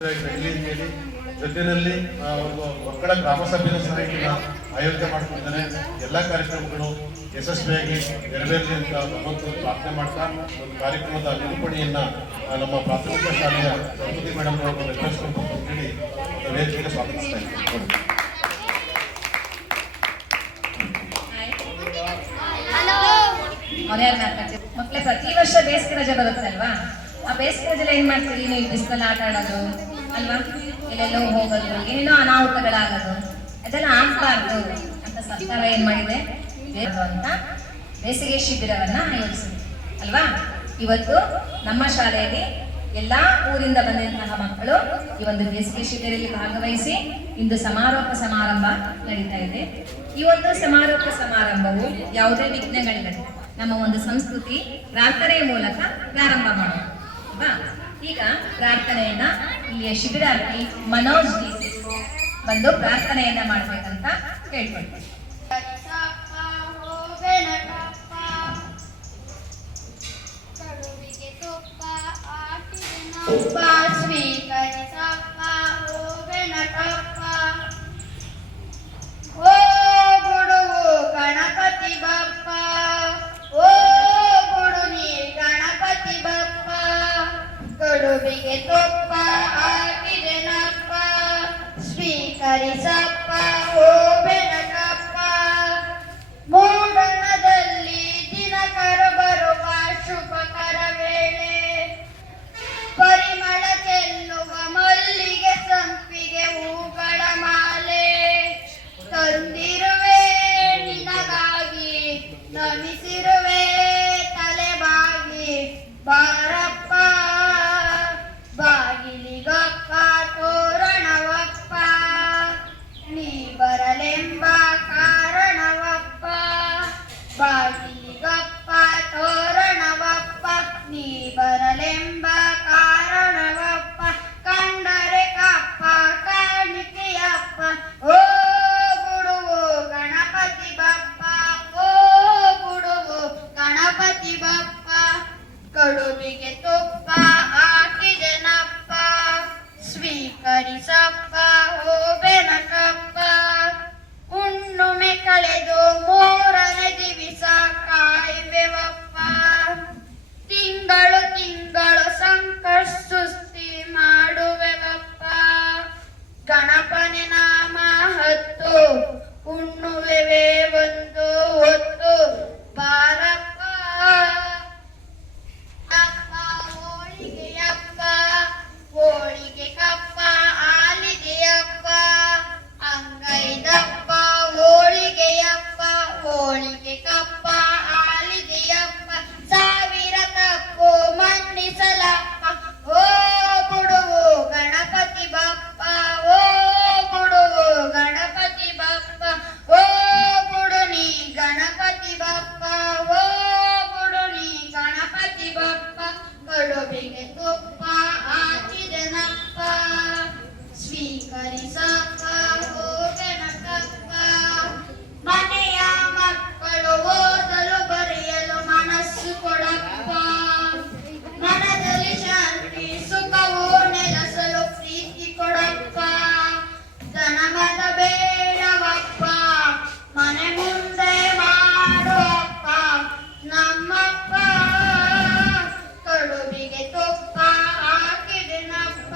ಅಂತೇಳಿ ಜೊತೆಯಲ್ಲಿ ಒಂದು ಮಕ್ಕಳ ಗ್ರಾಮ ಸಭೆಯ ಸಹ ಆಯೋಜನೆ ಮಾಡ್ಕೊಂಡಿದ್ದಾರೆ. ಎಲ್ಲ ಕಾರ್ಯಕ್ರಮಗಳು ಯಶಸ್ವಿಯಾಗಿ ನೆರವೇರಲಿ ಅಂತ ಭಗವಂತನ ಪ್ರಾರ್ಥನೆ ಮಾಡ್ತಾ ಒಂದು ಕಾರ್ಯಕ್ರಮದ ನಿರೂಪಣೆಯನ್ನ ನಮ್ಮ ಪ್ರಾಥಮಿಕ ಶಾಲೆಯ ಸರಸ್ವತಿ ಮೇಡಮ್ ಅವರು ನೆರವೇರಿಸಬೇಕು ಅಂತೇಳಿ ವೇದಿಕೆಗೆ ಸ್ವಾಗತಿಸ್ತಾ ಇದ್ದೀನಿ. ಮಕ್ಕಳೇ ಪ್ರತಿ ವರ್ಷ ಬೇಸಿಗೆ ರಜೆ ಬರುತ್ತಲ್ವಾ, ಆ ಬೇಸಿಗೆ ರಜೆಲ್ಲ ಏನ್ ಮಾಡ್ತೀರಿ ನೀವು? ಬಿಸಿಲಲ್ಲಿ ಆಟ ಆಡೋದು ಅಲ್ವಾ, ಎಲ್ಲೆಲ್ಲೋ ಹೋಗೋದು, ಏನೇನೋ ಅನಾಹುತಗಳಾಗೋದು, ಅದೆಲ್ಲ ಆಗ್ಬಾರ್ದು ಅಂತ ಸರ್ಕಾರ ಏನ್ ಮಾಡಿದೆ ಅಂತ ಬೇಸಿಗೆ ಶಿಬಿರವನ್ನ ಆಯೋಜಿಸಿದೆ ಅಲ್ವಾ. ಇವತ್ತು ನಮ್ಮ ಶಾಲೆಯಲ್ಲಿ ಎಲ್ಲಾ ಊರಿಂದ ಬಂದಂತಹ ಮಕ್ಕಳು ಈ ಒಂದು ಬೇಸಿಗೆ ಶಿಬಿರದಲ್ಲಿ ಭಾಗವಹಿಸಿ ಇಂದು ಸಮಾರೋಪ ಸಮಾರಂಭ ನಡೀತಾ ಇದೆ. ಈ ಒಂದು ಸಮಾರೋಪ ಸಮಾರಂಭವು ಯಾವುದೇ ವಿಘ್ನಗಳಿಲ್ಲದೆ ನಮ್ಮ ಒಂದು ಸಂಸ್ಕೃತಿ ಪ್ರಾರ್ಥನೆಯ ಮೂಲಕ ಪ್ರಾರಂಭ ಮಾಡೋಣ ಅಲ್ವಾ. ಈಗ ಪ್ರಾರ್ಥನೆಯನ್ನ ಇಲ್ಲಿಯ ಶಿಬಿರಾರ್ಥಿ ಮನೋಜ್ ಬಂದು ಪ್ರಾರ್ಥನೆಯನ್ನ ಮಾಡ್ಬೇಕಂತ ಕೇಳ್ಕೊಳ್ತೀನಿ. ಗಣಪತಿ ಬಪ್ಪ, ಓ ಗುಡು ನೀ ಗಣಪತಿ ಬಪ್ಪ, ಕಡುಬಿಗೆ ತುಪ್ಪ ಹಾಕಿದೆನಪ್ಪ, ಸ್ವೀಕರಿಸಪ್ಪ ಓ ಬೆನಕಪ್ಪ. ಮೂಡಣದಲ್ಲಿ ದಿನಕರ ಬರುವ ಶುಭಕರ ವೇಳೆ, ಪರಿಮಳ ಚೆಲ್ಲುವ ಮಲ್ಲಿಗೆ ಸಂಪಿಗೆ ಹೂಗಳ ಮಾಲೆ ತಂದಿರುವೆ ನಿನಗಾಗಿ, ನಮಿಸಿರುವೆ ತಲೆಬಾಗಿ, ಬಾರಪ್ಪ ಬಾಗಿಲಿಗಪ್ಪ ತೋರಣವಪ್ಪ, ನೀ ಬರಲೆಂಬ ಕಾರಣವಪ್ಪ, ಬಾಗಿಲಿಗಪ್ಪ ತೋರಣವಪ್ಪ, ನೀ ಬರಲೆಂಬ ಕಾರಣವಪ್ಪ, ಕಂಡರೆ ಕಪ್ಪ ಕಾಣಿಕೆಯಪ್ಪ, ಓ ಗುಡುವು ಗಣಪತಿ ಬಪ್ಪ, ಓ ಗುಡುವು ಗಣಪತಿ ಬಪ್ಪ, ಕಡುಬಿಗೆ ತುಪ್ಪ ಹಾಕಿದೆನಪ್ಪ, ಸ್ವೀಕರಿಸಪ್ಪ ಓ ಬೆನಕಪ್ಪ. ಹುಣ್ಣುಮೆ ಕಳೆದು ಮೂರನೇ ದಿವಸ ಕಾಯುವೆವಪ್ಪ, ತಿಂಗಳು ತಿಂಗಳು ಸಂಕಷ್ಟುಸ್ತಿ ಮಾಡುವೆವಪ್ಪ, ಗಣಪನೆ ನಾಮ ಹತ್ತು ಉಣ್ಣುವೆವೆ ಒಂದು ಹೊತ್ತು, ಬಾರಪ್ಪ ಅಪ್ಪ ಹೋಳಿಗೆಯಪ್ಪ, ಹೋಳಿಗೆ ಕಪ್ಪ ಆಲಿದೆಯಪ್ಪ, ಅಂಗೈದಪ್ಪ ಹೋಳಿಗೆಯಪ್ಪ, ಹೋಳಿಗೆ ಕಪ್ಪ ಆಲಿದೆಯಪ್ಪ, ಸಾವಿರ ತಪ್ಪು ಮನ್ನಿಸಲಪ್ಪ, ಓ ಗುಡುವು ಗಣಪತಿ ಬಪ್ಪ, ಓ ಗುಡುವು ಗಣಪತಿ ಬಪ್ಪ, ಓ ಗುಡು ನೀ ಗಣಪತಿ ಬಪ್ಪ, ಓ ಗುಡು ನೀ ಗಣಪತಿ ಬಪ್ಪ, ಕಡುಬಿಗೆ ತುಪ್ಪ ಹಾಕಿದೆನಪ್ಪ, ಸ್ವೀಕರಿಸಪ್ಪ ಓ ಗಣಕಪ್ಪ. ಮನೆಯ ಮಕ್ಕಳು ಓದಲು ಬರೆಯಲು ಮನಸ್ಸು ಕೊಡಪ್ಪ, ಮನದಲ್ಲಿ ಶಾಂತಿ ಸುಖವು ನೆಲೆಸಲು ಪ್ರೀತಿ ಕೊಡಪ್ಪ, ಧನಮದ ಬೇಡವಪ್ಪ, ಮನೆ ಮುಂದೆ ಮಾಡುವಪ್ಪ ನಮ್ಮಪ್ಪ, ಕಡುಬಿಗೆ ತುಪ್ಪ ಹಾಕಿದೆನಪ್ಪ.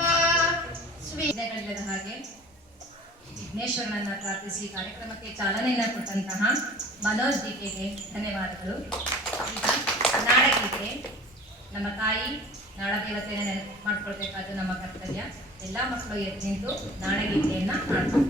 ವಿಘ್ನಗಳಿಲ್ಲದ ಹಾಗೆ ವಿಘ್ನೇಶ್ವರನನ್ನ ಪ್ರಾರ್ಥಿಸಿ ಕಾರ್ಯಕ್ರಮಕ್ಕೆ ಚಾಲನೆಯನ್ನ ಕೊಟ್ಟಂತಹ ಮನೋಜ್ ಡಿಕೆಗೆ ಧನ್ಯವಾದಗಳು. ಈಗ ನಾಡಗೀತೆ, ನಮ್ಮ ತಾಯಿ ನಾಡದೇವತೆಯನ್ನ ನೆನಪು ಮಾಡ್ಕೊಳ್ಬೇಕಾದ್ದು ನಮ್ಮ ಕರ್ತವ್ಯ. ಎಲ್ಲ ಮಕ್ಕಳು ಎದ್ದು ನಿಂತು ನಾಡಗೀತೆಯನ್ನ ಹಾಡ್ತಾರೆ.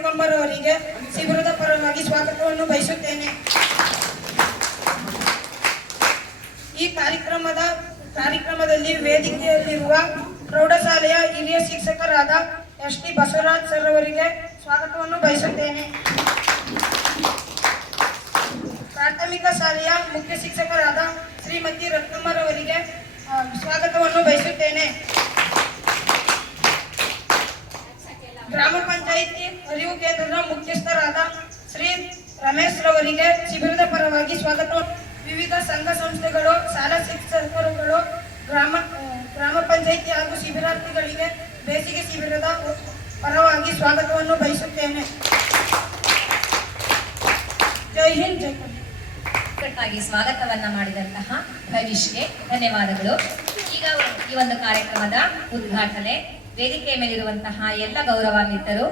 ರೇಣುಕಮ್ಮರವರಿಗೆ ಶಿಬಿರದ ಪರವಾಗಿ ಸ್ವಾಗತವನ್ನು ಬಯಸುತ್ತೇನೆ. ಈ ಕಾರ್ಯಕ್ರಮದಲ್ಲಿ ವೇದಿಕೆಯಲ್ಲಿರುವ ಪ್ರೌಢಶಾಲೆಯ ಹಿರಿಯ ಶಿಕ್ಷಕರಾದ ಎಸ್ ಟಿ ಬಸವರಾಜ್ ಸರ್ ಅವರಿಗೆ ಸ್ವಾಗತವನ್ನು ಬಯಸುತ್ತೇನೆ. ಪ್ರಾಥಮಿಕ ಶಾಲೆಯ ಮುಖ್ಯ ಶಿಕ್ಷಕರಾದ ಶ್ರೀಮತಿ ರತ್ನಮ್ಮರವರಿಗೆ ಸ್ವಾಗತವನ್ನು ಬಯಸುತ್ತೇನೆ. ಗ್ರಾಮ ಪಂಚಾಯಿತಿ ಅರಿವು ಕೇಂದ್ರದ ಮುಖ್ಯಸ್ಥರಾದ ಶ್ರೀ ರಮೇಶ್ ರವರಿಗೆ ಶಿಬಿರದ ಪರವಾಗಿ ಸ್ವಾಗತ. ವಿವಿಧ ಸಂಘ ಸಂಸ್ಥೆಗಳು, ಶಾಲಾ ಶಿಕ್ಷಕರುಗಳು, ಗ್ರಾಮ ಪಂಚಾಯಿತಿ ಹಾಗೂ ಶಿಬಿರಾರ್ಥಿಗಳಿಗೆ ಬೇಸಿಗೆ ಶಿಬಿರದ ಪರವಾಗಿ ಸ್ವಾಗತವನ್ನು ಬಯಸುತ್ತೇನೆ. ಜೈ ಹಿಂದ್, ಜೈ ಕರ್ನಾಟಕ. ಒಟ್ಟಾಗಿ ಸ್ವಾಗತವನ್ನ ಮಾಡಿದಂತಹ ಹರೀಶ್ಗೆ ಧನ್ಯವಾದಗಳು. ಈಗ ಈ ಒಂದು ಕಾರ್ಯಕ್ರಮದ ಉದ್ಘಾಟನೆ ವೇದಿಕೆಯ ಮೇಲಿರುವಂತಹ ಎಲ್ಲ ಗೌರವಾನ್ವಿತರು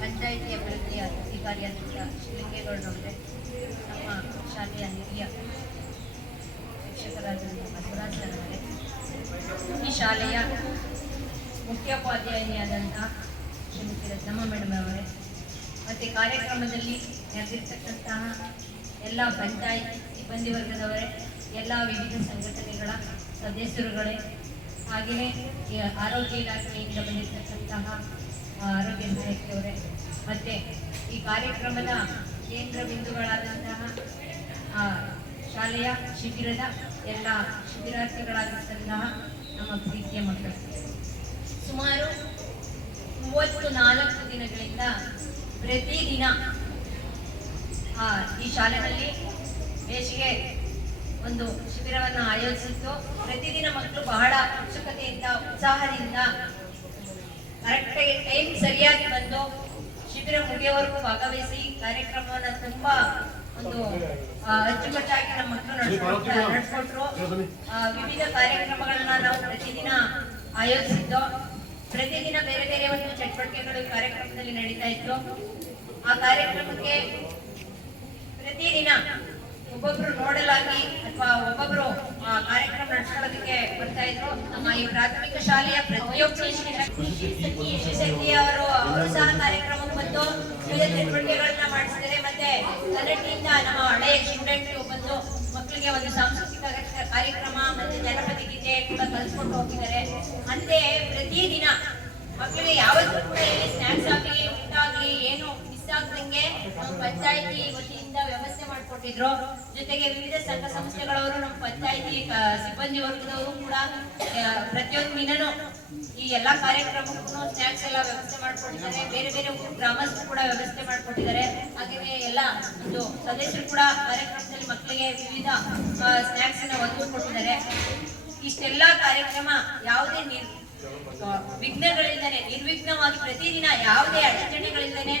ಪಂಚಾಯಿತಿ ಅಭಿವೃದ್ಧಿ ಅಧಿಕಾರಿಯಾದ ಶ್ರೀಲಿಂಗೇಗೌಡರವರೇ, ನಮ್ಮ ಶಾಲೆಯ ಹಿರಿಯ ಶಿಕ್ಷಕರಾದ ಬಸವರಾಜ್ ಅವರೇ, ಈ ಶಾಲೆಯ ಮುಖ್ಯೋಪಾಧ್ಯಾಯಿನಿಯಾದಂತಹ ಶ್ರೀಮತಿ ರತ್ನಮ್ಮ ಮೇಡಮ್ ಅವರೇ, ಮತ್ತು ಕಾರ್ಯಕ್ರಮದಲ್ಲಿ ನೆರೆದಿರ್ತಕ್ಕಂತಹ ಎಲ್ಲ ಪಂಚಾಯತ್ ಸಿಬ್ಬಂದಿ ವರ್ಗದವರೇ, ಎಲ್ಲ ವಿವಿಧ ಸಂಘಟನೆಗಳ ಸದಸ್ಯರುಗಳೇ, ಹಾಗೆಯೇ ಆರೋಗ್ಯ ಇಲಾಖೆಯಿಂದ ಬಂದಿರತಕ್ಕಂತಹ ಆರೋಗ್ಯ ಸಹಾಯಕಿಯವರೇ, ಮತ್ತು ಈ ಕಾರ್ಯಕ್ರಮದ ಕೇಂದ್ರ ಬಿಂದುಗಳಾದಂತಹ ಶಾಲೆಯ ಶಿಬಿರದ ಎಲ್ಲ ಶಿಬಿರಾರ್ಥಿಗಳಾದಂತಹ ನಮ್ಮ ಪ್ರೀತಿಯ ಮಕ್ಕಳು, ಸುಮಾರು 34 ದಿನಗಳಿಂದ ಪ್ರತಿದಿನ ಈ ಶಾಲೆಯಲ್ಲಿ ಬೇಸಿಗೆ ಒಂದು ಶಿಬಿರವನ್ನು ಆಯೋಜಿಸಿದ್ದು, ಪ್ರತಿದಿನ ಮಕ್ಕಳು ಬಹಳ ಉತ್ಸುಕತೆಯಿಂದ ಉತ್ಸಾಹದಿಂದ ಕರೆಕ್ಟಾಗಿ ಟೈಮ್ ಸರಿಯಾಗಿ ಬಂದು ಶಿಬಿರ ಮುಗಿಯುವವರೆಗೂ ಭಾಗವಹಿಸಿ ಕಾರ್ಯಕ್ರಮವನ್ನು ತುಂಬಾ ಒಂದು ಅಚ್ಚುಕಟ್ಟಾಗಿ ನಮ್ಮ ಮಕ್ಕಳು ನಡೆಸ್ಕೊಟ್ರು. ವಿವಿಧ ಕಾರ್ಯಕ್ರಮಗಳನ್ನ ನಾವು ಪ್ರತಿದಿನ ಆಯೋಜಿಸಿದ್ದು, ಪ್ರತಿದಿನ ಬೇರೆ ಬೇರೆ ಒಂದು ಚಟುವಟಿಕೆಗಳು ಕಾರ್ಯಕ್ರಮದಲ್ಲಿ ನಡೀತಾ ಇತ್ತು. ಆ ಕಾರ್ಯಕ್ರಮಕ್ಕೆ ಪ್ರತಿದಿನ ಒಬ್ಬೊಬ್ರು ನೋಡಲಾಗಿ ಅಥವಾ ಒಬ್ಬೊಬ್ರು ಕಾರ್ಯಕ್ರಮ ನಡೆಸ್ಕೊಳ್ಳೋದಕ್ಕೆ ಬರ್ತಾ ಇದ್ರು. ನಮ್ಮ ಈ ಪ್ರಾಥಮಿಕ ಶಾಲೆಯ ಪ್ರತಿಯೊಬ್ಬ ಶಿಕ್ಷಕಿ ಅವರು ಸಹ ಕಾರ್ಯಕ್ರಮಕ್ಕೆ ಬಂದು ವಿವಿಧ ಚಟುವಟಿಕೆಗಳನ್ನ ಮಾಡಿಸಿದ್ದಾರೆ. ಮತ್ತೆ ಕನ್ನಡಿಯಿಂದ ನಮ್ಮ ಹಳೆಯ ಸ್ಟೂಡೆಂಟ್ ಬಂದು ಮಕ್ಕಳಿಗೆ ಒಂದು ಸಾಂಸ್ಕೃತಿಕ ಕಾರ್ಯಕ್ರಮ ಮತ್ತೆ ಜನಪದ ಗೀತೆ ಕೂಡ ಕಲಿಸ್ಕೊಂಡು ಹೋಗಿದ್ದಾರೆ. ಮತ್ತೆ ಪ್ರತಿದಿನ ಮಕ್ಕಳಿಗೆ ಯಾವತ್ತೂ ಕೂಡ ಇಲ್ಲಿ ಸ್ನಾಕ್ಸ್ ಆಗಲಿ ಊಟ ಆಗಲಿ ಏನು ಮಿಸ್ ಆಗದಂಗೆ ಪಂಚಾಯಿತಿ ವತಿಯಿಂದ ವ್ಯವಸ್ಥೆ ಮಾಡಿಕೊಟ್ಟಿದ್ರು. ಜೊತೆಗೆ ವಿವಿಧ ಸಂಘ ಸಂಸ್ಥೆಗಳವರು ನಮ್ಮ ಪಂಚಾಯಿತಿ ಸಿಬ್ಬಂದಿ ವರ್ಗದವರು ಕೂಡ ಪ್ರತಿಯೊಂದು ದಿನನೂ ಈ ಎಲ್ಲಾ ಕಾರ್ಯಕ್ರಮಕ್ಕೂ ಸ್ನಾಕ್ಸ್ ಎಲ್ಲ ವ್ಯವಸ್ಥೆ ಮಾಡಿಕೊಟ್ಟಿದ್ದಾರೆ. ಬೇರೆ ಬೇರೆ ಗ್ರಾಮಸ್ಥರು ಕೂಡ ವ್ಯವಸ್ಥೆ ಮಾಡಿಕೊಟ್ಟಿದ್ದಾರೆ. ಹಾಗೆಯೇ ಎಲ್ಲ ಒಂದು ಸದಸ್ಯರು ಕೂಡ ಕಾರ್ಯಕ್ರಮದಲ್ಲಿ ಮಕ್ಕಳಿಗೆ ವಿವಿಧ ಸ್ನಾಕ್ಸ್ ಅನ್ನ ಒದಗಿಸ್ಕೊಟ್ಟಿದ್ದಾರೆ. ಇಷ್ಟೆಲ್ಲ ಕಾರ್ಯಕ್ರಮ ಯಾವುದೇ ವಿಘ್ನಗಳಿಲ್ಲದೆ ನಿರ್ವಿಘ್ನವಾಗಿ ಪ್ರತಿದಿನ ಯಾವುದೇ ಅಡಚಣೆಗಳಿಲ್ಲದೆ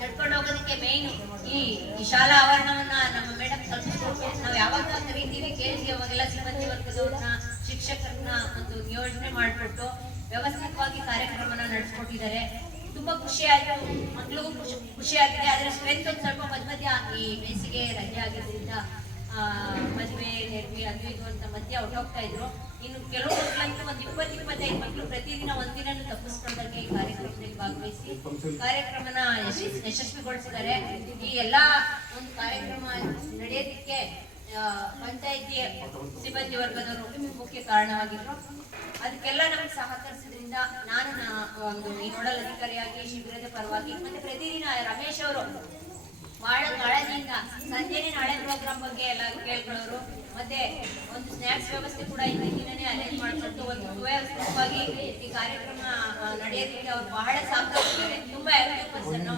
ನಡ್ಕೊಂಡು ಹೋಗೋದಕ್ಕೆ ಮೇನ್ ಈ ಶಾಲಾ ಆವರಣವನ್ನ ನಮ್ಮ ಮೇಡಮ್ ಕಲ್ಪಿಸ್ಕೊಟ್ಟು ನಾವು ಯಾವಾಗ ಕರೀತೀವಿ ಕೇಳಿದ್ವಿ ಅವಾಗೆಲ್ಲ ಸಿಬ್ಬಂದಿ ವರ್ಗದವ್ರನ್ನ ಶಿಕ್ಷಕರನ್ನ ಒಂದು ನಿಯೋಜನೆ ಮಾಡಿಕೊಟ್ಟು ವ್ಯವಸ್ಥಿತವಾಗಿ ಕಾರ್ಯಕ್ರಮನ ನಡೆಸ್ಕೊಟ್ಟಿದ್ದಾರೆ. ತುಂಬಾ ಖುಷಿ ಆಯ್ತು, ಮಕ್ಳಿಗೂ ಖುಷಿ ಆಗಿದೆ. ಆದ್ರೆ ಸ್ಟ್ರೆಂತ್ ಒಂದು ಸ್ವಲ್ಪ ಮಧ್ಯ ಈ ಬೇಸಿಗೆ ರಜೆ ಆಗಿದ್ದರಿಂದ ಮದುವೆ ನೆರವಿ ಅದು ಇದು ಅಂತ ಮಧ್ಯ ಹೊರಟೋಗ್ತಾ ಇದ್ರು. ಇನ್ನು ಕೆಲವು ಮಕ್ಕಳಂತೂ ಒಂದು 20-25 ಮಕ್ಕಳು ಪ್ರತಿದಿನ ಒಂದಿನೂ ತಪ್ಪಿಸ್ಕೊಂಡಂಗೆ ಈ ಕಾರ್ಯಕ್ರಮದಲ್ಲಿ ಭಾಗವಹಿಸಿ ಕಾರ್ಯಕ್ರಮನ ಯಶಸ್ವಿಗೊಳಿಸಿದ್ದಾರೆ. ಈ ಎಲ್ಲಾ ಒಂದು ಕಾರ್ಯಕ್ರಮ ನಡೆಯೋದಕ್ಕೆ ಪಂಚಾಯಿತಿ ಸಿಬ್ಬಂದಿ ವರ್ಗದವರು ಮುಖ್ಯ ಕಾರಣವಾಗಿದ್ರು. ಅದಕ್ಕೆಲ್ಲ ನಮಗೆ ಸಹಕರಿಸಿದ್ರಿಂದ ನಾನು ಒಂದು ಈ ನೋಡಲ್ ಅಧಿಕಾರಿಯಾಗಿ ಶಿಬಿರದ ಪರವಾಗಿ ಮತ್ತೆ ಪ್ರತಿದಿನ ರಮೇಶ್ ಅವರು ಬಹಳ ಕಾಳಜಿಯಿಂದ ಸಂಜೆನೆ ನಾಳೆ ಪ್ರೋಗ್ರಾಮ್ ಬಗ್ಗೆ ಎಲ್ಲ ಕೇಳ್ಕೊಳ್ಳೋರು. ಮತ್ತೆ ಒಂದು ಸ್ನಾಕ್ಸ್ ವ್ಯವಸ್ಥೆ ಕೂಡ ಇಂದಿನ ದಿನನೇ ಅರೇಂಜ್ ಮಾಡಿಕೊಟ್ಟು ಒಂದು ಸುವ್ಯವಸ್ಥಿತವಾಗಿ ಈ ಕಾರ್ಯಕ್ರಮ ನಡೆಯೋದಕ್ಕೆ ಅವ್ರು ಬಹಳ ಸಹಕರಿಸಿದ್ದಾರೆ. ತುಂಬಾ ಆಕ್ಟಿವ್ ಪರ್ಸನ್.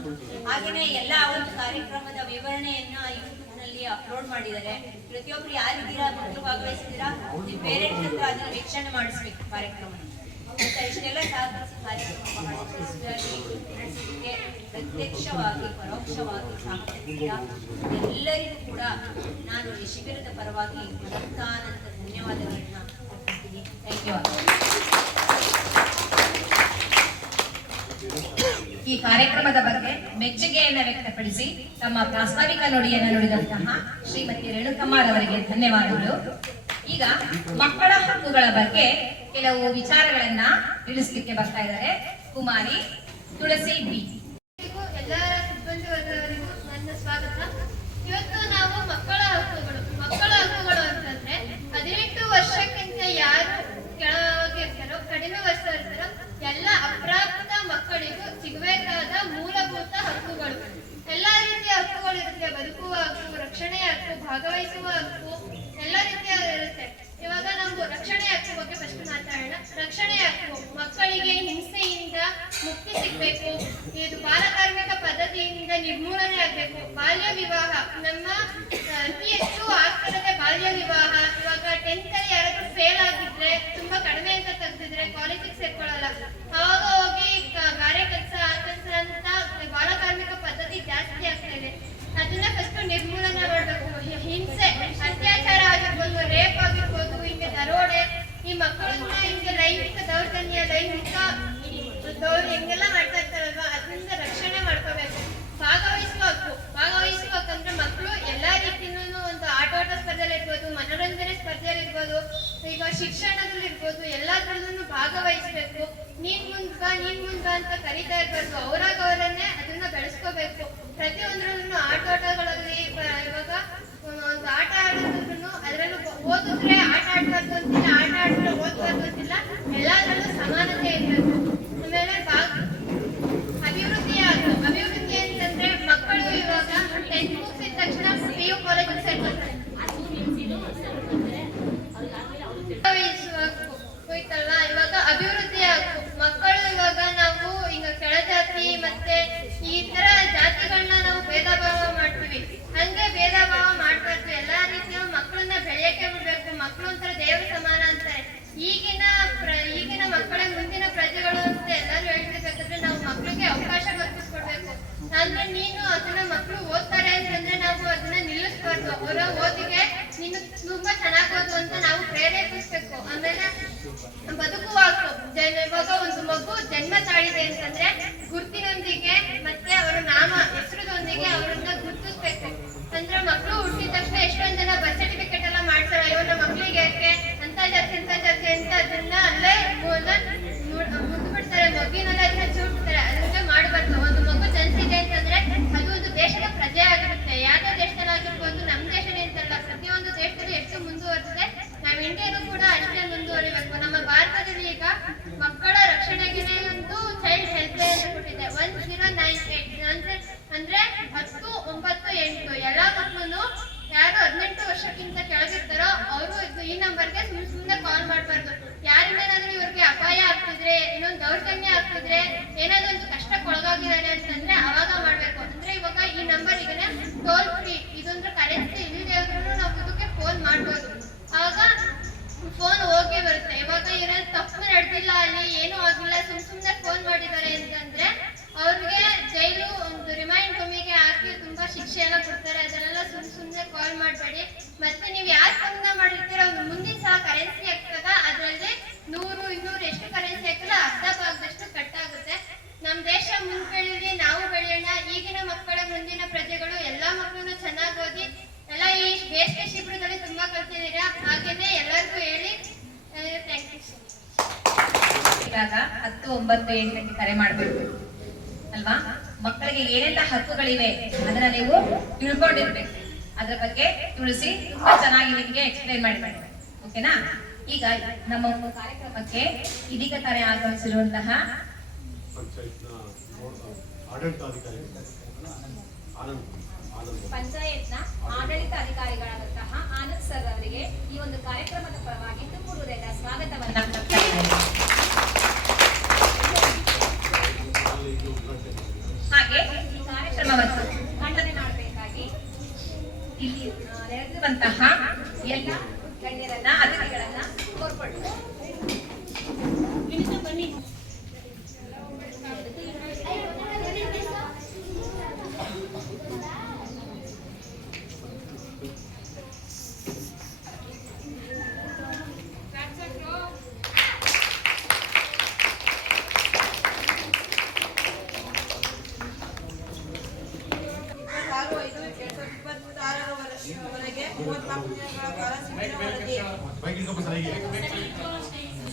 ಹಾಗೇನೆ ಎಲ್ಲ ಒಂದು ಕಾರ್ಯಕ್ರಮದ ವಿವರಣೆಯನ್ನ ಯೂಟ್ಯೂಬ್ನಲ್ಲಿ ಅಪ್ಲೋಡ್ ಮಾಡಿದ್ದಾರೆ. ಪ್ರತಿಯೊಬ್ರು ಯಾರಿದ್ದೀರಾ, ಮಕ್ಕಳು ಭಾಗವಹಿಸಿದ್ದೀರಾ, ನಿಮ್ಮ ಪೇರೆಂಟ್ಸ್ ಹತ್ರ ಅದನ್ನ ವೀಕ್ಷಣೆ ಮಾಡಿಸ್ಬೇಕು ಕಾರ್ಯಕ್ರಮ. ಇಷ್ಟೆಲ್ಲ ಸಹಕರಿಸಿ ಕಾರ್ಯಕ್ರಮ ಬಹಳ ಯಶಸ್ವಿಯಾಗಿ ನಡೆಸೋದಕ್ಕೆ ಪ್ರತ್ಯಕ್ಷವಾಗಿ ಪರೋಕ್ಷವಾಗಿ ಸಹಕರಿಸಿದ ಎಲ್ಲರಿಗೂ ಕೂಡ ನಾನು ಈ ಶಿಬಿರದ ಪರವಾಗಿ ಅನಂತಾನಂತ ಧನ್ಯವಾದಗಳನ್ನ ಅರ್ಪಿಸ್ತೀನಿ. Thank you. ಈ ಕಾರ್ಯಕ್ರಮದ ಬಗ್ಗೆ ಮೆಚ್ಚುಗೆಯನ್ನು ವ್ಯಕ್ತಪಡಿಸಿ ತಮ್ಮ ಪ್ರಾಸ್ತಾವಿಕ ನುಡಿಯನ್ನು ನುಡಿದಂತಹ ಶ್ರೀಮತಿ ರೇಣುಕಮ್ಮರವರಿಗೆ ಧನ್ಯವಾದಗಳು. ಈಗ ಮಕ್ಕಳ ಹಕ್ಕುಗಳ ಬಗ್ಗೆ ಕೆಲವು ವಿಚಾರಗಳನ್ನ ತಿಳಿಸ್ಲಿಕ್ಕೆ ಬರ್ತಾ ಇದ್ದಾರೆ ಕುಮಾರಿ ತುಳಸಿ ಬಿ. ಎಲ್ಲ ಸಿಬ್ಬಂದಿ ವರ್ಗದವರಿಗೂ ನನ್ನ ಸ್ವಾಗತ. ಇವತ್ತು ನಾವು ಮಕ್ಕಳ ಹಕ್ಕುಗಳು ಅಂತಂದ್ರೆ 18 ವರ್ಷಕ್ಕಿಂತ ಯಾರು ಕೆಳಗಿರ್ತಾರೋ, ಕಡಿಮೆ ವರ್ಷ ಇರ್ತಾರೋ ಎಲ್ಲ ಅಪ್ರಾಪ್ತ ಮಕ್ಕಳಿಗೂ ಸಿಗಬೇಕಾದ ಮೂಲಭೂತ ಹಕ್ಕುಗಳು. ಎಲ್ಲಾ ರೀತಿಯ ಹಕ್ಕುಗಳು ಇರುತ್ತೆ. ಬದುಕುವ ಹಕ್ಕು, ರಕ್ಷಣೆಯ ಹಕ್ಕು, ಭಾಗವಹಿಸುವ ಹಕ್ಕು, ಎಲ್ಲ ರೀತಿಯ ಇರುತ್ತೆ. ಇವಾಗ ನಾವು ರಕ್ಷಣೆ ಹಕ್ಕು ಬಗ್ಗೆ ಫಸ್ಟ್ ಮಾತಾಡೋಣ. ರಕ್ಷಣೆ ಹಕ್ಕು ಮಕ್ಕಳಿಗೆ ಹಿಂಸೆಯಿಂದ ಮುಕ್ತಿ ಸಿಗ್ಬೇಕು. ಇದು ಬಾಲಕಾರ್ಮಿಕ ಪದ್ಧತಿಯಿಂದ ನಿರ್ಮೂಲನೆ ಆಗ್ಬೇಕು. ಬಾಲ್ಯ ವಿವಾಹ ನಮ್ಮ ಅತಿ ಹೆಚ್ಚು ಆಗ್ತಿರೋದೇ ಬಾಲ್ಯ ವಿವಾಹ. ಇವಾಗ 10th ಅಲ್ಲಿ ಯಾರಾದ್ರೂ ಫೇಲ್ ಆಗಿದ್ರೆ, ತುಂಬಾ ಕಡಿಮೆ ಅಂತ ತೆಗ್ದಿದ್ರೆ ಕಾಲೇಜಿಗೆ ಸೇರ್ಕೊಳ್ಳಲ್ಲ. ಅವಾಗ ಹೋಗಿ ಗಾರೆ ಕೆಲಸ ಆ ಕೆಲಸ ಅಂತ ಬಾಲಕಾರ್ಮಿಕ ಪದ್ಧತಿ ಜಾಸ್ತಿ ಆಗ್ತಾ ಇದೆ. ಅದನ್ನ ಫಸ್ಟ್ ನಿರ್ಮೂಲನೆ ಮಾಡಬೇಕು. ಹಿಂಸೆ, ಅತ್ಯಾಚಾರ ಆಗಿರ್ಬೋದು, ರೇಪ್ ಆಗಿರ್ಬೋದು, ಹಿಂಗೆ ದರೋಡೆ, ಈ ಮಕ್ಕಳನ್ನ ಹಿಂಗೆ ಲೈಂಗಿಕ ದೌರ್ಜನ್ಯ, ಲೈಂಗಿಕ ಹಿಂಗೆಲ್ಲ ಮಾಡ್ತಾ ಇರ್ತಾರಲ್ವಾ, ಅದರಿಂದ ರಕ್ಷಣೆ ಮಾಡ್ಕೋಬೇಕು. ಭಾಗವಹಿಸುವ ಹಕ್ಕಂದ್ರೆ ಮಕ್ಕಳು ಎಲ್ಲಾ ರೀತಿನೂ ಒಂದು ಆಟೋಟ ಸ್ಪರ್ಧೆಯಲ್ಲಿ ಇರ್ಬೋದು, ಮನೋರಂಜನೆ ಸ್ಪರ್ಧೆಯಲ್ಲಿ ಇರ್ಬೋದು, ಈಗ ಶಿಕ್ಷಣದಲ್ಲಿ ಇರ್ಬೋದು, ಎಲ್ಲದರಲ್ಲೂ ಭಾಗವಹಿಸ್ಬೇಕು. ನೀನ್ ಮುಂದ್ಗ ಅಂತ ಕರೀತಾ ಇರ್ಬಾರ್ದು. ಅವರನ್ನೇ ಅದನ್ನ ಬೆಳೆಸ್ಕೋಬೇಕು. ಪ್ರತಿಯೊಂದ್ರಲ್ಲೂ ಆಟೋಟಗಳಲ್ಲಿ ಇವಾಗ ಒಂದು ಆಟ ಆಡೋದ್ರೂ ಅದರಲ್ಲೂ ಓದಿದ್ರೆ ಆಟ ಆಡ್ಬಾರ್ದು ಅಂತಿಲ್ಲ, ಆಟ ಆಡಿದ್ರೆ ಓದ್ಬಾರ್ದು ಅಂತಿಲ್ಲ, ಎಲ್ಲದರಲ್ಲೂ ಸಮಾನತೆ ಇರಬೇಕು. ಆಮೇಲೆ ಅಭಿವೃದ್ಧಿ ಅಂತಂದ್ರೆ ಮಕ್ಕಳು ಇವಾಗ 10th ಮುಗಿಸಿದ ತಕ್ಷಣ PU ಕಾಲೇಜಿಗೆ ಸೇರ್ಕೊಳ್ತಾರೆ. ಹೋಯ್ತಲ್ವಾ, ಇವಾಗ ಅಭಿವೃದ್ಧಿ ಹಕ್ಕು ಮಕ್ಕಳು ಇವಾಗ ನಾವು ಈಗ ಕೆಳಜಾತಿ ಮತ್ತೆ ಈ ತರ ಜಾತಿಗಳನ್ನ ನಾವು ಭೇದ ಭಾವ ಮಾಡ್ತೀವಿ. ಹಂಗೆ ಭೇದ ಭಾವ ಮಾಡ್ಬಾರ್ದು. ಎಲ್ಲಾ ರೀತಿಯ ಮಕ್ಕಳನ್ನ ಬೆಳೆಯಕ್ಕೆ ಬಿಡ್ಬೇಕು. ಮಕ್ಕಳು ಒಂಥರ ದೇವ್ರ ಸಮಾನ ಅಂತಾರೆ. ಈಗಿನ ಮಕ್ಕಳೇ ಮುಂದಿನ ಪ್ರಜೆಗಳು ಅಂತ ಎಲ್ಲರೂ ಹೇಳ್ತಿರ್ಬೇಕಾದ್ರೆ ನಾವು ಮಕ್ಕಳಿಗೆ ಅವಕಾಶ ಕಲ್ಪಿಸ್ಕೊಡ್ಬೇಕು. ಅಂದ್ರೆ ನೀನು ಅದನ್ನ ಮಕ್ಕಳು ಓದ್ತಾರೆ ಅಂತಂದ್ರೆ ನಾವು ಅದನ್ನ ನಿಲ್ಲಿಸ್ಬಾರ್ದು. ಅವರ ಓದಿಗೆ ನೀನು ತುಂಬಾ ಚೆನ್ನಾಗಿ ಓದು ಅಂತ ನಾವು ಪ್ರೇರೇಪಿಸ್ಬೇಕು. ಆಮೇಲೆ ಬದುಕುವ ಹಕ್ಕು, ಇವಾಗ ಒಂದು ಮಗು ಜನ್ಮ ತಾಳಿದೆ ಅಂತಂದ್ರೆ ಗುರುತಿನೊಂದಿಗೆ ಮತ್ತೆ ಅವರ ಹೆಸರದೊಂದಿಗೆ ಅವರನ್ನ ಗುರುತಿಸ್ಬೇಕು. ಅಂದ್ರೆ ಮಕ್ಕಳು ಹುಟ್ಟಿದ ತಕ್ಷಣ ಎಷ್ಟೊಂದ್ ಜನ ಬರ್ತ್ ಸರ್ಟಿಫಿಕೇಟ್ ಎಲ್ಲ ಮಾಡ್ತಾರೆ. ಅಯ್ಯೋ ನಮ್ಮ ಮಕ್ಳಿಗೆ ಯಾಕೆ ಅಂತ ಜಾತಿ ಅಂತ ಅದನ್ನ ಅಲ್ಲೇ ಮುದ್ದು ಬಿಡ್ತಾರೆ. ಮಗುವಿನೆಲ್ಲ ಅದನ್ನ ಚೂಡ್ತಾರೆ. ಅದನ್ನ ಮಾಡಬಾರ್ದು. ಒಂದು ಮಗು ಜನಿಸಿದೆ ಅಂತಂದ್ರೆ ಅದು ಒಂದು ದೇಶದ ಪ್ರಜೆ ಆಗಿರುತ್ತೆ. ಯಾವ್ದೋ ದೇಶದಲ್ಲಾಗಿರ್ಬೋದು, ನಮ್ಮ ದೇಶನೇ ಅಂತಲ್ಲ, ಪ್ರತಿಯೊಂದು ದೇಶದಲ್ಲಿ ಎಷ್ಟು ಮುಂದುವರೆದಿದೆ, ನಾವು ಇಂಡಿಯಾಗೂ ಕೂಡ ಅಷ್ಟೇ ಮುಂದುವರಿಬೇಕು. ನಮ್ಮ ಭಾರತದಲ್ಲಿ ಈಗ ಮಕ್ಕಳ ರಕ್ಷಣೆಗೆ ಒಂದು ಚೈಲ್ಡ್ ಹೆಲ್ಪ್ ಲೈನ್ ಅಂತ ಕೊಟ್ಟಿದೆ, 1098 ಅಂದ್ರೆ 10, 9, 8 ಎಲ್ಲಾ ಮಕ್ಕಳು ಯಾರು 18 ವರ್ಷಕ್ಕಿಂತ ಕೆಳಗಿರ್ತಾರೋ ಅವರು ಈ ನಂಬರ್ಗೆ ಸುಮ್ಮನೆ ಕಾಲ್ ಮಾಡಬಾರ್ದು. ಯಾರಿಂದೇನಾದ್ರೂ ಇವ್ರಿಗೆ ಅಪಾಯ ಆಗ್ತಿದ್ರೆ, ಇನ್ನೊಂದು ದೌರ್ಜನ್ಯ ಆಗ್ತಿದ್ರೆ, ಏನಾದ್ರೂ ಒಂದು ಕಷ್ಟಕ್ಕೊಳಗಾಗಿದ್ದಾರೆ ಅಂತಂದ್ರೆ ಅವಾಗ ಮಾಡ್ಬೇಕು. ಅಂದ್ರೆ ಇವಾಗ ಈ ನಂಬರ್ ಈಗ ಟೋಲ್ ಫ್ರೀ, ಇದೊಂದು ಕರೆನ್ಸಿ ಇಲ್ಲದೆ ಇದ್ರೂ ನಾವು ಇದಕ್ಕೆ ಫೋನ್ ಮಾಡ್ಬೋದು. ಅವಾಗ ಫೋನ್ ಹೋಗೇ ಬರುತ್ತೆ. ಇವಾಗ ಏನಾದ್ರು ತಪ್ಪು ನಡೆದಿಲ್ಲ, ಅಲ್ಲಿ ಏನೂ ಆಗಿಲ್ಲ, ಸುಮ್ಮನೆ ಫೋನ್ ಮಾಡಿದ್ದಾರೆ ಅಂತಂದ್ರೆ ಅವ್ರಿಗೆ ಜೈಲು ಒಂದು ರಿಮೈಂಡ್ ಭೂಮಿಗೆ ಹಾಕಿ ತುಂಬಾ ಶಿಕ್ಷೆ ಎಲ್ಲ ಕೊಡ್ತಾರೆ. ಅದನ್ನೆಲ್ಲ ಸುಮ್ಮನೆ ಕಾಲ್ ಮಾಡಬೇಡಿ. ಮತ್ತೆ ನೀವು ಯಾರು ಸಂಬಂಧ ಮಾಡಿರ್ತೀರ ಅವ್ರು ಮುಂದಿನ ಸಹ ಕರೆನ್ಸಿ ಹಾಕಿದಾಗ ಅದರಲ್ಲಿ 100, 200 ಎಷ್ಟು ಕರೆನ್ಸಿ ಹಾಕಲ್ಲ ಅರ್ಧ ಭಾಗದಷ್ಟು ಕಟ್ಟಾಗುತ್ತೆ. ನಮ್ಮ ದೇಶ ಮುಂದೆ ನಾವು ಬೆಳೆಯೋಣ. ಈಗಿನ ಮಕ್ಕಳ ಮುಂದಿನ ಪ್ರಜೆಗಳು ಎಲ್ಲಾ ಮಕ್ಕಳನ್ನು ಚೆನ್ನಾಗಿ ಓದಿ ಎಲ್ಲ ಈ ಬೇಸಿಗೆ ಶಿಬಿರದಲ್ಲಿ ತುಂಬಾ ಕಲ್ತಿದ್ದೀರಾ. ಹಾಗೇನೆ ಎಲ್ಲರಿಗೂ ಹೇಳಿ ಥ್ಯಾಂಕ್ ಯು. ಇವಾಗ 10, 9, 8 ಕರೆ ಮಾಡಬೇಕು ಅಲ್ವಾ? ಮಕ್ಕಳಿಗೆ ಏನೆಲ್ಲ ಹಕ್ಕುಗಳಿವೆ ಅದನ್ನ ನೀವು ತಿಳ್ಕೊಂಡಿರ್ಬೇಕು. ಅದ್ರ ಬಗ್ಗೆ ತುಳಸಿ ತುಂಬಾ ಚೆನ್ನಾಗಿ ನಿಮಗೆ ಎಕ್ಸ್ಪ್ಲೈನ್ ಮಾಡಿದ್ದಾರೆ. ಓಕೆನಾ? ಈಗ ನಮ್ಮ ಒಂದು ಕಾರ್ಯಕ್ರಮಕ್ಕೆ ಇದೀಗ ತಾನೇ ಆಗಮಿಸಿರುವಂತಹ ಪಂಚಾಯತ್ನ ಆಡಳಿತ ಅಧಿಕಾರಿಗಳಾದಂತಹ ಆನಂದ್ ಸರ್ ಅವರಿಗೆ ಈ ಒಂದು ಕಾರ್ಯಕ್ರಮದ ಪರವಾಗಿ ತುಂಬ ಹೃದಯದ ಸ್ವಾಗತವನ್ನ ಕೊಡ್ತಾ ಇದ್ದೇನೆ. ಹಾಗೆ ಈ ಕಾರ್ಯಕ್ರಮವನ್ನು ಖಂಡನೆ ಮಾಡಬೇಕಾಗಿ ಇಲ್ಲಿ ನೆರೆದಿರುವಂತಹ ಎಲ್ಲ ಗಣ್ಯರನ್ನ ಅತಿಥಿಗಳನ್ನ ಕೋರ್ಪಡ್ತಾರೆ. ಬನ್ನಿ. ವರೆಗೆ 34 ದಿನಗಳ ಕಾಲ ಶಿಬಿರ ಬೈಕಿಂಗ್ ಸರಿಗೆ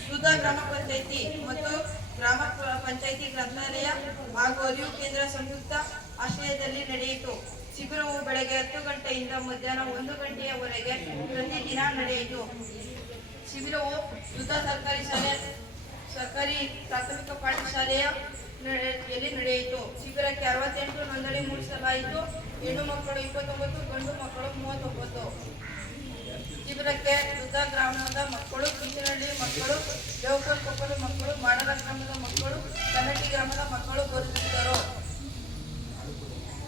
ಸುಧಾ ಗ್ರಾಮ ಪಂಚಾಯಿತಿ ಮತ್ತು ಗ್ರಾಮ ಪಂಚಾಯಿತಿ ಗ್ರಂಥಾಲಯ ಹಾಗೂ ಅರಿವು ಕೇಂದ್ರ ಸಂಯುಕ್ತ ಆಶ್ರಯದಲ್ಲಿ ನಡೆಯಿತು. ಶಿಬಿರವು ಬೆಳಗ್ಗೆ 10 ಗಂಟೆಯಿಂದ ಮಧ್ಯಾಹ್ನ 1 ಗಂಟೆಯವರೆಗೆ ಪ್ರತಿದಿನ ನಡೆಯಿತು. ಶಿಬಿರವು ಸುಧಾ ಸರ್ಕಾರಿ ಪ್ರಾಥಮಿಕ ಪಾಠಶಾಲೆಯಲ್ಲಿ ನಡೆಯಿತು. ಶಿಬಿರಕ್ಕೆ 68 ನೋಂದಣಿ ಮೂಡಿಸಲಾಯಿತು. ಹೆಣ್ಣು ಮಕ್ಕಳು 29, ಗಂಡು ಮಕ್ಕಳು 39. ಶಿಬಿರಕ್ಕೆ ಸುಧಾ ಗ್ರಾಮದ ಮಕ್ಕಳು, ಬೀಚನಹಳ್ಳಿ ಮಕ್ಕಳು, ದೇವಪುರ ಕೊಪ್ಪದ ಮಕ್ಕಳು, ಮಾಡಲ ಗ್ರಾಮದ ಮಕ್ಕಳು, ಕನ್ನಟಿ ಗ್ರಾಮದ ಮಕ್ಕಳು ಬರುತ್ತಿದ್ದರು.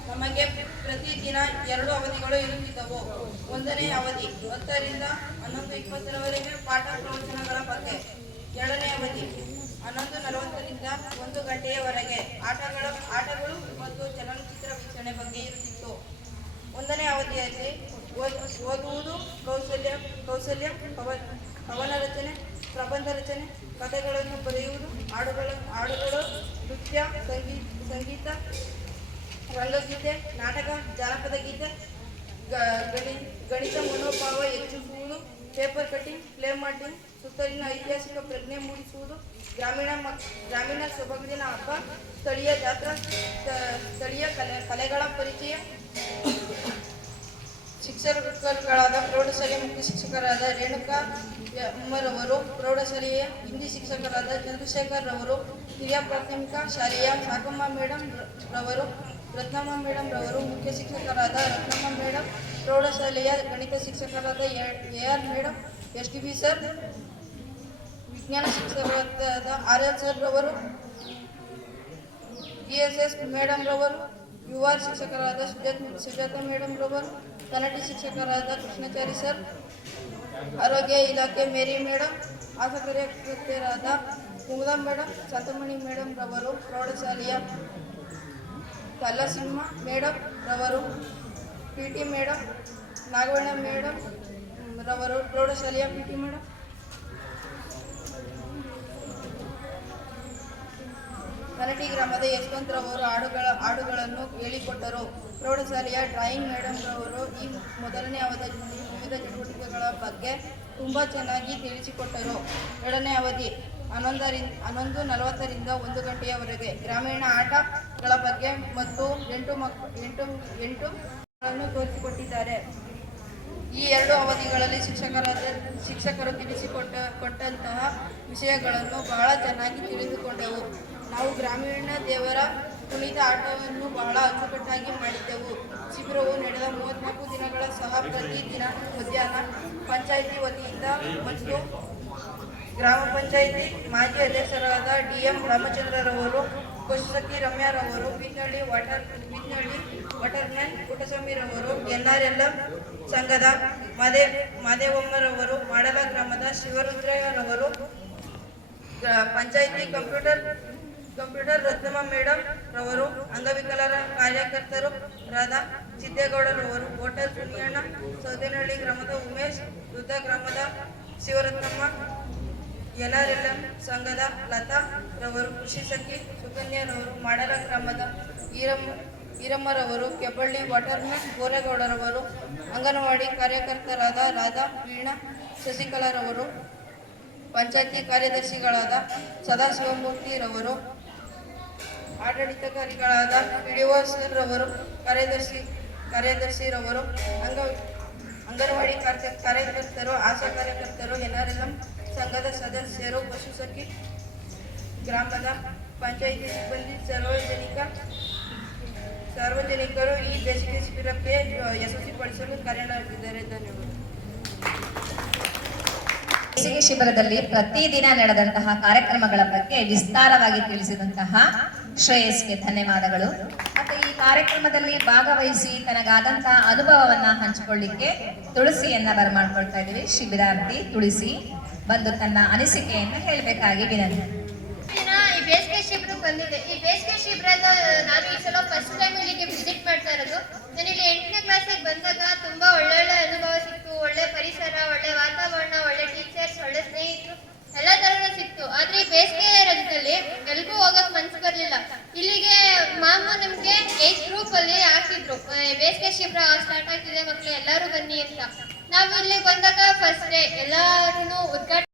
ನಮಗೆ ಪ್ರತಿದಿನ 2 ಅವಧಿಗಳು ಇರುತ್ತಿದ್ದವು. 1ನೇ ಅವಧಿ 10 ರಿಂದ 11:20ರವರೆಗೆ ಪಾಠ ಪ್ರವಚನಗಳ ಬಗ್ಗೆ. 2ನೇ ಅವಧಿ 11:40 ರಿಂದ 1 ಗಂಟೆಯವರೆಗೆ ಆಟಗಳು ಮತ್ತು ಚಲನಚಿತ್ರ ವೀಕ್ಷಣೆ ಬಗ್ಗೆ ಇರುತ್ತಿತ್ತು. 1ನೇ ಅವಧಿಯಲ್ಲಿ ಓದುವುದು, ಕೌಶಲ್ಯ, ಕವನ ರಚನೆ, ಪ್ರಬಂಧ ರಚನೆ, ಕಥೆಗಳನ್ನು ಬರೆಯುವುದು, ಹಾಡುಗಳು, ನೃತ್ಯ, ಸಂಗೀತ, ರಂಗಗೀತೆ, ನಾಟಕ, ಜಾನಪದ ಗೀತೆ, ಗಣಿತ ಮನೋಭಾವ ಹೆಚ್ಚಿಸುವುದು, ಪೇಪರ್ ಕಟಿಂಗ್, ಪ್ಲೇ ಮಾರ್ಟಿಂಗ್, ಸುತ್ತಲಿನ ಐತಿಹಾಸಿಕ ಪ್ರಜ್ಞೆ ಮೂಡಿಸುವುದು, ಗ್ರಾಮೀಣ ಸೊಬಗಿನ ಹಬ್ಬ, ಸ್ಥಳೀಯ ಜಾತ್ರಾ, ಸ್ಥಳೀಯ ಕಲೆಗಳ ಪರಿಚಯ. ಶಿಕ್ಷಕರುಗಳಾದ ಪ್ರೌಢಶಾಲೆಯ ಮುಖ್ಯ ಶಿಕ್ಷಕರಾದ ರೇಣುಕಾ ಅಮ್ಮರವರು, ಪ್ರೌಢಶಾಲೆಯ ಹಿಂದಿ ಶಿಕ್ಷಕರಾದ ಚಂದ್ರಶೇಖರ್ ರವರು, ಹಿರಿಯ ಪ್ರಾಥಮಿಕ ಶಾಲೆಯ ಸಾಕಮ್ಮ ಮೇಡಮ್ ರವರು, ರತ್ನಮ್ಮ ಮೇಡಮ್ ರವರು, ಮುಖ್ಯ ಶಿಕ್ಷಕರಾದ ರತ್ನಮ್ಮ ಮೇಡಮ್, ಪ್ರೌಢಶಾಲೆಯ ಗಣಿತ ಶಿಕ್ಷಕರಾದ AR ಮೇಡಮ್, STB ಸರ್, ವಿಜ್ಞಾನ ಶಿಕ್ಷಕರಾದ RL ಸರ್ ರವರು, ESS ಮೇಡಮ್ ರವರು, UR ಶಿಕ್ಷಕರಾದ ಸುಜಾತ ಮೇಡಮ್ ರವರು, ಕನ್ನಡ ಶಿಕ್ಷಕರಾದ ಕೃಷ್ಣಚಾರಿ ಸರ್, ಆರೋಗ್ಯ ಇಲಾಖೆ ಮೇರಿ ಮೇಡಮ್, ಆಶಾ ಕಾರ್ಯಕರ್ತೆಯರಾದ ಕುಮುದಾ ಮೇಡಮ್, ಸಂತಮಣಿ ಮೇಡಮ್ ರವರು, ಪ್ರೌಢಶಾಲೆಯ ಕಲ್ಲಸಿಂಹ ಮೇಡಮ್ ರವರು, PT ಮೇಡಮ್, ನಾಗವಣ್ಣ ಮೇಡಮ್ ರವರು, ಪ್ರೌಢಶಾಲೆಯ PT ಮೇಡಮ್, ಕನ್ನಟಿ ಗ್ರಾಮದ ಯಶವಂತ್ ರವರು ಹಾಡುಗಳನ್ನು ಹೇಳಿಕೊಟ್ಟರು. ಪ್ರೌಢಶಾಲೆಯ ಡ್ರಾಯಿಂಗ್ ಮೇಡಮ್ ರವರು ಈ 1ನೇ ಅವಧಿಯಲ್ಲಿ ವಿವಿಧ ಚಟುವಟಿಕೆಗಳ ಬಗ್ಗೆ ತುಂಬ ಚೆನ್ನಾಗಿ ತಿಳಿಸಿಕೊಟ್ಟರು. 2ನೇ ಅವಧಿ 11:40 ರಿಂದ 1 ಗಂಟೆಯವರೆಗೆ ಗ್ರಾಮೀಣ ಆಟಗಳ ಬಗ್ಗೆ ಮತ್ತು 8 ತೋರಿಸಿಕೊಟ್ಟಿದ್ದಾರೆ. ಈ 2 ಅವಧಿಗಳಲ್ಲಿ ಶಿಕ್ಷಕರು ತಿಳಿಸಿಕೊಟ್ಟಂತಹ ವಿಷಯಗಳನ್ನು ಬಹಳ ಚೆನ್ನಾಗಿ ತಿಳಿದುಕೊಂಡೆವು. ನಾವು ಗ್ರಾಮೀಣ ದೇವರ ಕುಣಿತ ಆಟವನ್ನು ಬಹಳ ಅಚ್ಚುಕಟ್ಟಾಗಿ ಮಾಡಿದ್ದೆವು. ಶಿಬಿರವು ನಡೆದ 34 ದಿನಗಳ ಸಹ ಪ್ರತಿದಿನ ಮಧ್ಯಾಹ್ನ ಪಂಚಾಯಿತಿ ವತಿಯಿಂದ ಮತ್ತು ಗ್ರಾಮ ಪಂಚಾಯಿತಿ ಮಾಜಿ ಅಧ್ಯಕ್ಷರಾದ DM ರಾಮಚಂದ್ರರವರು, ಪಶುಸಖಿ ರಮ್ಯಾರವರು, ಬೀಚನಹಳ್ಳಿ ವಾಟರ್ಮ್ಯಾನ್ ಪುಟ್ಟಸ್ವಾಮಿರವರು, NRLM ಸಂಘದ ಮಾದೇವಮ್ಮರವರು, ಮಾಡಲ ಗ್ರಾಮದ ಶಿವರುದ್ರಯ್ಯನವರು, ಪಂಚಾಯಿತಿ ಕಂಪ್ಯೂಟರ್ ರತ್ನಮ್ಮ ಮೇಡಮ್ ರವರು, ಅಂಗವಿಕಲರ ಕಾರ್ಯಕರ್ತರಾದ ಸಿದ್ದೇಗೌಡರವರು, ಹೋಟೆಲ್ ಸುನಿಯಣ್ಣ, ಸೌದೇನಹಳ್ಳಿ ಗ್ರಾಮದ ಉಮೇಶ್, ವೃದ್ಧ ಗ್ರಾಮದ ಶಿವರತ್ನಮ್ಮ, NRLM ಸಂಘದ ಲತಾ ರವರು, ಕೃಷಿ ಸಖಿ ಸುಕನ್ಯಾರವರು, ಮಾಡಲ ಗ್ರಾಮದ ಈರಮ್ಮರವರು, ಕೆಬ್ಬಳ್ಳಿ ವಾಟರ್ಮ್ಯಾನ್ ಗೋರೇಗೌಡರವರು, ಅಂಗನವಾಡಿ ಕಾರ್ಯಕರ್ತರಾದ ರಾಧಾ, ವೀಣಾ, ಶಶಿಕಲಾರವರು, ಪಂಚಾಯತಿ ಕಾರ್ಯದರ್ಶಿಗಳಾದ ಸದಾಶಿವಮೂರ್ತಿರವರು, ಆಡಳಿತಾಧಿಕಾರಿಗಳಾದ PDO ಸರ್ ರವರು, ಕಾರ್ಯದರ್ಶಿರವರು, ಅಂಗನವಾಡಿ ಕಾರ್ಯಕರ್ತರು, ಆಶಾ ಕಾರ್ಯಕರ್ತರು, NRLM ಸಂಘದ ಸದಸ್ಯರು, ಪಶುಸಖಿ ಗ್ರಾಮದ ಪಂಚಾಯಿತಿ ಸಿಬ್ಬಂದಿ, ಸಾರ್ವಜನಿಕರು ಈ ಬೇಸಿಗೆ ಶಿಬಿರಕ್ಕೆ ಯಶಸ್ವಿಪಡಿಸಲು ಕಾರ್ಯನಿರ್ವಹಿಸಿದ್ದಾರೆ. ಧನ್ಯವಾದ. ಬೇಸಿಗೆ ಶಿಬಿರದಲ್ಲಿ ಪ್ರತಿದಿನ ನಡೆದಂತಹ ಕಾರ್ಯಕ್ರಮಗಳ ಬಗ್ಗೆ ವಿಸ್ತಾರವಾಗಿ ತಿಳಿಸಿದಂತಹ ಶ್ರೇಯಸ್ಗೆ ಧನ್ಯವಾದಗಳು. ಮತ್ತೆ ಈ ಕಾರ್ಯಕ್ರಮದಲ್ಲಿ ಭಾಗವಹಿಸಿ ತನಗಾದಂತಹ ಅನುಭವವನ್ನ ಹಂಚಿಕೊಳ್ಳಿಕ್ಕೆ ತುಳಸಿಯನ್ನ ಬರಮಾಡ್ಕೊಳ್ತಾ ಇದ್ದೀವಿ. ಶಿಬಿರಾರ್ಥಿ ತುಳಸಿ ಬಂದು ತನ್ನ ಅನಿಸಿಕೆಯನ್ನು ಹೇಳಬೇಕಾಗಿ ವಿನಂತಿ. ಈ ಬೇಸಿಗೆ ಶಿಬಿರಕ್ಕೆ ಬಂದಿದೆ. ಈ ಬೇಸಿಗೆ ಶಿಬಿರದ ನಾನು ಈ ಸಲ ಫಸ್ಟ್ ಟೈಮ್ ಇಲ್ಲಿಗೆ ವಿಸಿಟ್ ಮಾಡ್ತಾ ಇರೋದು. ನಾನು ಇಲ್ಲಿ 8ನೇ ಕ್ಲಾಸಿಗೆ ಬಂದಾಗ ತುಂಬಾ ಒಳ್ಳೊಳ್ಳೆ ಅನುಭವ ಸಿಕ್ತು. ಒಳ್ಳೆ ಪರಿಸರ, ಒಳ್ಳೆ ವಾತಾವರಣ, ಒಳ್ಳೆ ಟೀಚರ್ಸ್, ಒಳ್ಳೆ ಸ್ನೇಹಿತರು ಎಲ್ಲ ತರನೂ ಸಿಕ್ತು. ಆದ್ರೆ ಈ ಬೇಸಿಗೆ ರಜದಲ್ಲಿ ಎಲ್ಗೂ ಹೋಗಕ್ ಮನ್ಸು ಬರ್ಲಿಲ್ಲ. ಇಲ್ಲಿಗೆ ಮಾಮು ನಮ್ಗೆ ಏಜ್ ಗ್ರೂಪ್ ಅಲ್ಲಿ ಹಾಕಿದ್ರು, ಬೇಸಿಗೆ ಶಿಬಿರ ಸ್ಟಾರ್ಟ್ ಆಗ್ತಿದೆ ಮಕ್ಳು ಎಲ್ಲರೂ ಬನ್ನಿ ಅಂತ. ನಾವು ಇಲ್ಲಿ ಬಂದಾಗ ಫಸ್ಟ್ ಡೇ ಎಲ್ಲರೂ ಉದ್ಘಾಟನೆ